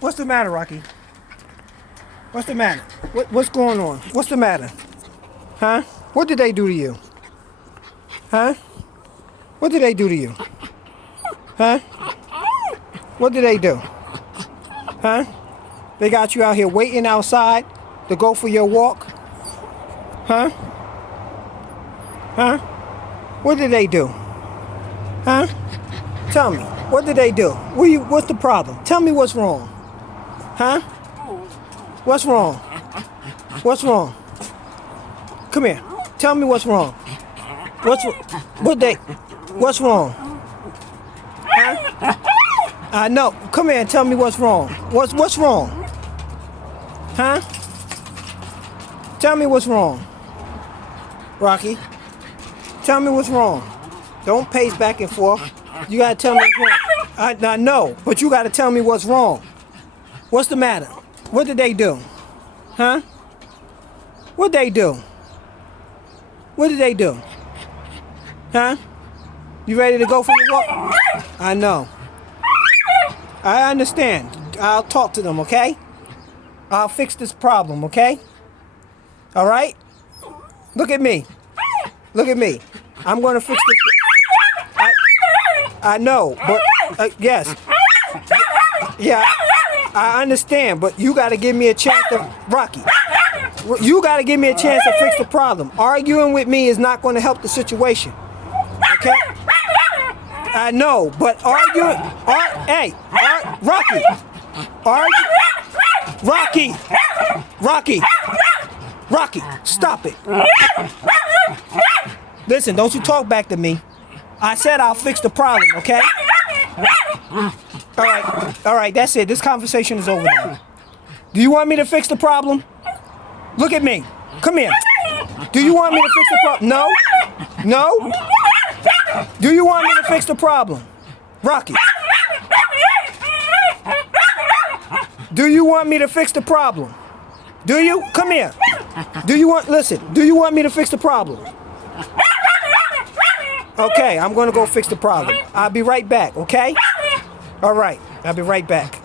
What's the matter, Rocky? What's the matter? What's going on? What's the matter? Huh? What did they do to you? Huh? What did they do to you? Huh? What did they do? Huh? They got you out here waiting outside to go for your walk? Huh? Huh? What did they do? Huh? Tell me. What did they do? What's the problem? Tell me what's wrong. Huh? What's wrong? What's wrong? Come here. Tell me what's wrong. What's wrong? Huh? I know. Come here and tell me what's wrong. What's wrong? Huh? Tell me what's wrong. Rocky. Tell me what's wrong. Don't pace back and forth. You gotta tell me what's wrong. I know, but you gotta tell me what's wrong. What's the matter? What did they do? Huh? What did they do? What did they do? Huh? You ready to go for your walk? I know. I understand. I'll talk to them, okay? I'll fix this problem, okay? All right? Look at me. Look at me. I'm going to fix this. I know, but yes. Yeah, I understand, but you got to give me a chance to, Rocky. You got to give me a chance to fix the problem. Arguing with me is not going to help the situation. Okay? I know, but arguing, Rocky. Rocky, stop it. Listen, don't you talk back to me. I said I'll fix the problem, okay? All right, that's it. This conversation is over now. Do you want me to fix the problem? Look at me. Come here. Do you want me to fix the problem? No? No? Do you want me to fix the problem? Rocky. Do you want me to fix the problem? Do you? Come here. Do you want me to fix the problem? Okay, I'm gonna go fix the problem. I'll be right back, okay? All right, I'll be right back.